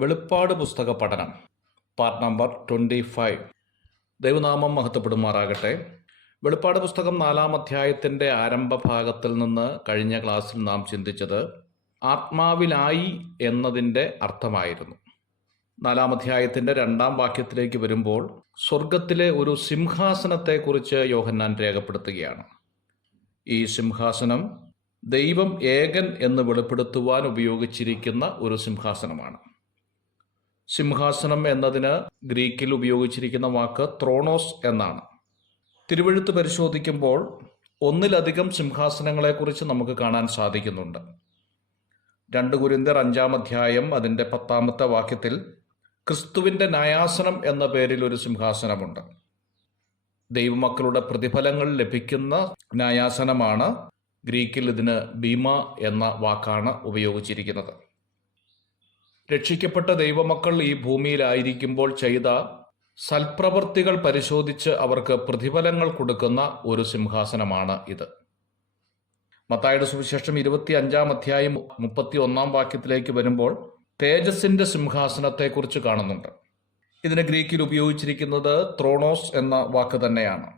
വെളിപ്പാട് പുസ്തക പഠനം പാർട്ട് നമ്പർ 25. ദൈവനാമം മഹത്വപ്പെടുമാറാകട്ടെ. വെളിപ്പാട് പുസ്തകം 4-ാം അധ്യായത്തിൻ്റെ ആരംഭ ഭാഗത്തിൽ നിന്ന് കഴിഞ്ഞ ക്ലാസ്സിൽ നാം ചിന്തിച്ചത് ആത്മാവിലായി എന്നതിൻ്റെ അർത്ഥമായിരുന്നു. 4-ാം അധ്യായത്തിൻ്റെ 2-ാം വാക്യത്തിലേക്ക് വരുമ്പോൾ സ്വർഗത്തിലെ ഒരു സിംഹാസനത്തെക്കുറിച്ച് യോഹന്നാൻ രേഖപ്പെടുത്തുകയാണ്. ഈ സിംഹാസനം ദൈവം ഏകൻ എന്ന് വെളിപ്പെടുത്തുവാൻ ഉപയോഗിച്ചിരിക്കുന്ന ഒരു സിംഹാസനമാണ്. സിംഹാസനം എന്നതിന് ഗ്രീക്കിൽ ഉപയോഗിച്ചിരിക്കുന്ന വാക്ക് ത്രോണോസ് എന്നാണ്. തിരുവെഴുത്ത് പരിശോധിക്കുമ്പോൾ ഒന്നിലധികം സിംഹാസനങ്ങളെക്കുറിച്ച് നമുക്ക് കാണാൻ സാധിക്കുന്നുണ്ട്. 2 കൊരിന്ത്യർ 5-ാം അധ്യായം അതിൻ്റെ 10-ാമത്തെ വാക്യത്തിൽ ക്രിസ്തുവിൻ്റെ ന്യായാസനം എന്ന പേരിൽ ഒരു സിംഹാസനമുണ്ട്. ദൈവമക്കളുടെ പ്രതിഫലങ്ങൾ ലഭിക്കുന്ന ന്യായാസനമാണ്. ഗ്രീക്കിൽ ഇതിന് ബീമ എന്ന വാക്കാണ് ഉപയോഗിച്ചിരിക്കുന്നത്. രക്ഷിക്കപ്പെട്ട ദൈവമക്കൾ ഈ ഭൂമിയിലായിരിക്കുമ്പോൾ ചെയ്ത സൽപ്രവൃത്തികൾ പരിശോധിച്ച് അവർക്ക് പ്രതിഫലങ്ങൾ കൊടുക്കുന്ന ഒരു സിംഹാസനമാണ് ഇത്. മത്തായിയുടെ സുവിശേഷം 25-ാം അധ്യായം 31-ാം വാക്യത്തിലേക്ക് വരുമ്പോൾ തേജസ്സിന്റെ സിംഹാസനത്തെക്കുറിച്ച് കാണുന്നുണ്ട്. ഇതിന് ഗ്രീക്കിൽ ഉപയോഗിച്ചിരിക്കുന്നത് ത്രോണോസ് എന്ന വാക്ക് തന്നെയാണ്.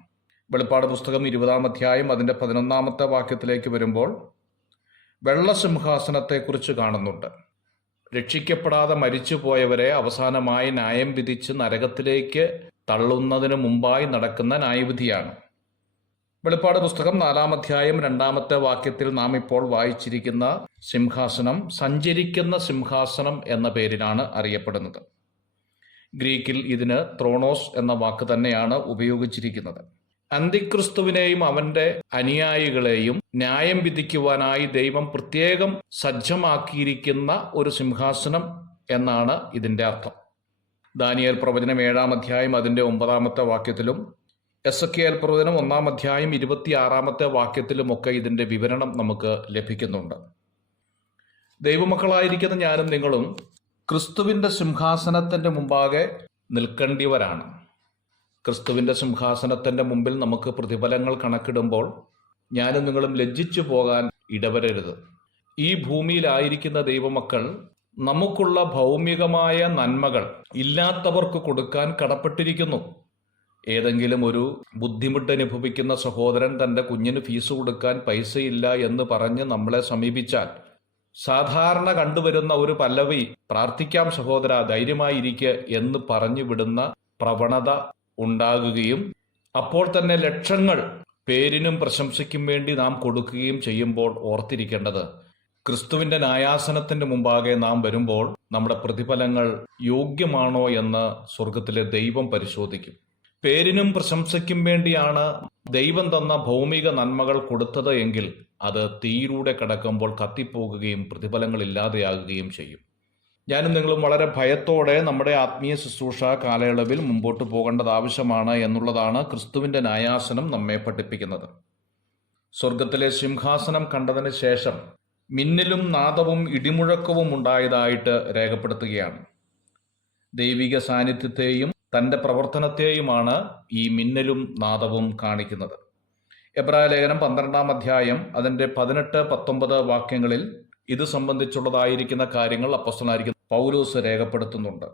വെളിപ്പാട് പുസ്തകം 20-ാം അധ്യായം അതിൻ്റെ 11-ാമത്തെ വാക്യത്തിലേക്ക് വരുമ്പോൾ വെള്ള സിംഹാസനത്തെക്കുറിച്ച് കാണുന്നുണ്ട്. രക്ഷിക്കപ്പെടാതെ മരിച്ചു പോയവരെ അവസാനമായി ന്യായം വിധിച്ച് നരകത്തിലേക്ക് തള്ളുന്നതിന് മുമ്പായി നടക്കുന്ന ന്യായവിധിയാണ്. വെളിപ്പാട് പുസ്തകം 4-ാം അധ്യായം 2-ാമത്തെ വാക്യത്തിൽ നാം ഇപ്പോൾ വായിച്ചിരിക്കുന്ന സിംഹാസനം സഞ്ചരിക്കുന്ന സിംഹാസനം എന്ന പേരിലാണ് അറിയപ്പെടുന്നത്. ഗ്രീക്കിൽ ഇതിന് ത്രോണോസ് എന്ന വാക്ക് തന്നെയാണ് ഉപയോഗിച്ചിരിക്കുന്നത്. അന്തിക്രിസ്തുവിനെയും അവന്റെ അനുയായികളെയും ന്യായം വിധിക്കുവാനായി ദൈവം പ്രത്യേകം സജ്ജമാക്കിയിരിക്കുന്ന ഒരു സിംഹാസനം എന്നാണ് ഇതിൻ്റെ അർത്ഥം. ദാനിയേൽ പ്രവചനം 7-ാം അധ്യായം അതിൻ്റെ 9-ാമത്തെ വാക്യത്തിലും എസെക്കിയേൽ പ്രവചനം 1-ാം അധ്യായം 26-ാമത്തെ വാക്യത്തിലുമൊക്കെ ഇതിൻ്റെ വിവരണം നമുക്ക് ലഭിക്കുന്നുണ്ട്. ദൈവമക്കളായിരിക്കുന്ന ഞാനും നിങ്ങളും ക്രിസ്തുവിൻ്റെ സിംഹാസനത്തിൻ്റെ മുമ്പാകെ നിൽക്കേണ്ടിവരാണ്. ക്രിസ്തുവിൻ്റെ സിംഹാസനത്തിൻ്റെ മുമ്പിൽ നമുക്ക് പ്രതിഫലങ്ങൾ കണക്കിടുമ്പോൾ ഞാനും നിങ്ങളും ലജ്ജിച്ചു പോകാൻ ഇടവരരുത്. ഈ ഭൂമിയിലായിരിക്കുന്ന ദൈവമക്കൾ നമുക്കുള്ള ഭൗമികമായ നന്മകൾ ഇല്ലാത്തവർക്ക് കൊടുക്കാൻ കടപ്പെട്ടിരിക്കുന്നു. ഏതെങ്കിലും ഒരു ബുദ്ധിമുട്ട് അനുഭവിക്കുന്ന സഹോദരൻ തൻ്റെ കുഞ്ഞിന് ഫീസ് കൊടുക്കാൻ പൈസയില്ല എന്ന് പറഞ്ഞ് നമ്മളെ സമീപിച്ചാൽ സാധാരണ കണ്ടുവരുന്ന ഒരു പല്ലവി പ്രാർത്ഥിക്കാം സഹോദര, ധൈര്യമായിരിക്കുക എന്ന് പറഞ്ഞു വിടുന്ന പ്രവണത ഉണ്ടാകുകയും അപ്പോൾ തന്നെ ലക്ഷങ്ങൾ പേരിനും പ്രശംസയ്ക്കും വേണ്ടി നാം കൊടുക്കുകയും ചെയ്യുമ്പോൾ ഓർത്തിരിക്കേണ്ടത് ക്രിസ്തുവിൻ്റെ ന്യായാസനത്തിൻ്റെ മുമ്പാകെ നാം വരുമ്പോൾ നമ്മുടെ പ്രതിഫലങ്ങൾ യോഗ്യമാണോ എന്ന് സ്വർഗത്തിലെ ദൈവം പരിശോധിക്കും. പേരിനും പ്രശംസയ്ക്കും വേണ്ടിയാണ് ദൈവം തന്ന ഭൗമിക നന്മകൾ കൊടുത്തത് എങ്കിൽ അത് തീയിലൂടെ കടക്കുമ്പോൾ കത്തിപ്പോകുകയും പ്രതിഫലങ്ങൾ ഇല്ലാതെയാകുകയും ചെയ്യും. ഞാനും നിങ്ങളും വളരെ ഭയത്തോടെ നമ്മുടെ ആത്മീയ ശുശ്രൂഷ കാലയളവിൽ മുമ്പോട്ട് പോകേണ്ടത് ആവശ്യമാണ് എന്നുള്ളതാണ് ക്രിസ്തുവിൻ്റെ ന്യായാസനം നമ്മെ പഠിപ്പിക്കുന്നത്. സ്വർഗത്തിലെ സിംഹാസനം കണ്ടതിന് ശേഷം മിന്നലും നാദവും ഇടിമുഴക്കവും ഉണ്ടായതായിട്ട് രേഖപ്പെടുത്തുകയാണ്. ദൈവിക സാന്നിധ്യത്തെയും തൻ്റെ പ്രവർത്തനത്തെയുമാണ് ഈ മിന്നലും നാദവും കാണിക്കുന്നത്. എബ്രായ ലേഖനം 12-ാം അധ്യായം അതിൻ്റെ 18-19 വാക്യങ്ങളിൽ ഇത് സംബന്ധിച്ചുള്ളതായിരിക്കുന്ന കാര്യങ്ങൾ അപ്പോസ്തലനായിരിക്കുന്ന പൗലോസ് രേഖപ്പെടുത്തുന്നുണ്ട്.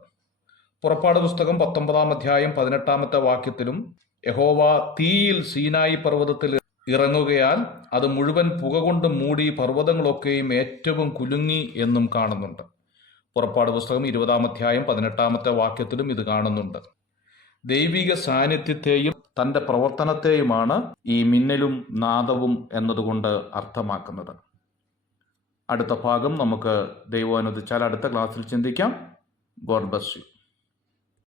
പുറപ്പാട് പുസ്തകം 19-ാം അധ്യായം 18-ാമത്തെ വാക്യത്തിലും യഹോവ തീയിൽ സീനായി പർവ്വതത്തിൽ ഇറങ്ങുകയാൽ അത് മുഴുവൻ പുക കൊണ്ട് മൂടി പർവ്വതങ്ങളൊക്കെയും ഏറ്റവും കുലുങ്ങി എന്നും കാണുന്നുണ്ട്. പുറപ്പാട് പുസ്തകം 20-ാം അധ്യായം 18-ാമത്തെ വാക്യത്തിലും ഇത് കാണുന്നുണ്ട്. ദൈവിക സാന്നിധ്യത്തെയും തൻ്റെ പ്രവർത്തനത്തെയുമാണ് ഈ മിന്നലും നാദവും എന്നതുകൊണ്ട് അർത്ഥമാക്കുന്നത്. അടുത്ത ഭാഗം നമുക്ക് ദൈവം അനുവദിച്ചാൽ അടുത്ത ക്ലാസ്സിൽ ചിന്തിക്കാം. God bless you.